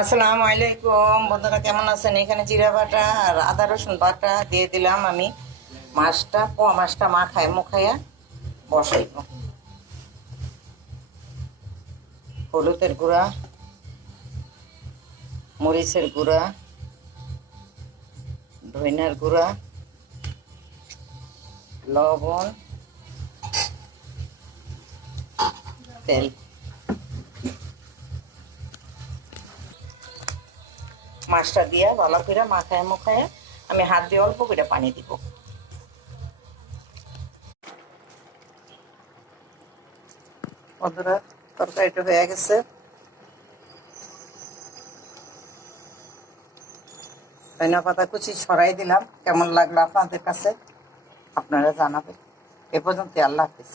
আসসালামু আলাইকুম বন্ধুরা, কেমন আছেন? এখানে জিরা বাটা আর আদা রসুন বাটা দিয়ে দিলাম আমি। পোয়া মাছটা মাখায় মুখাইয়া বসাইব। হলুদের গুঁড়া, মরিচের গুঁড়া, ধইনার গুঁড়া, লবণ, তেল। মাছটা দিয়া ভালো করে মাখায় মুখায় আমি হাত দিয়ে অল্প করে পানি দিব। বন্ধুরা, তরকারিটা হয়ে গেছে। ধনিয়া পাতা কুচি ছড়াই দিলাম। কেমন লাগলো আপনাদের কাছে আপনারা জানাবেন। এ পর্যন্ত, আল্লাহ হাফিজ।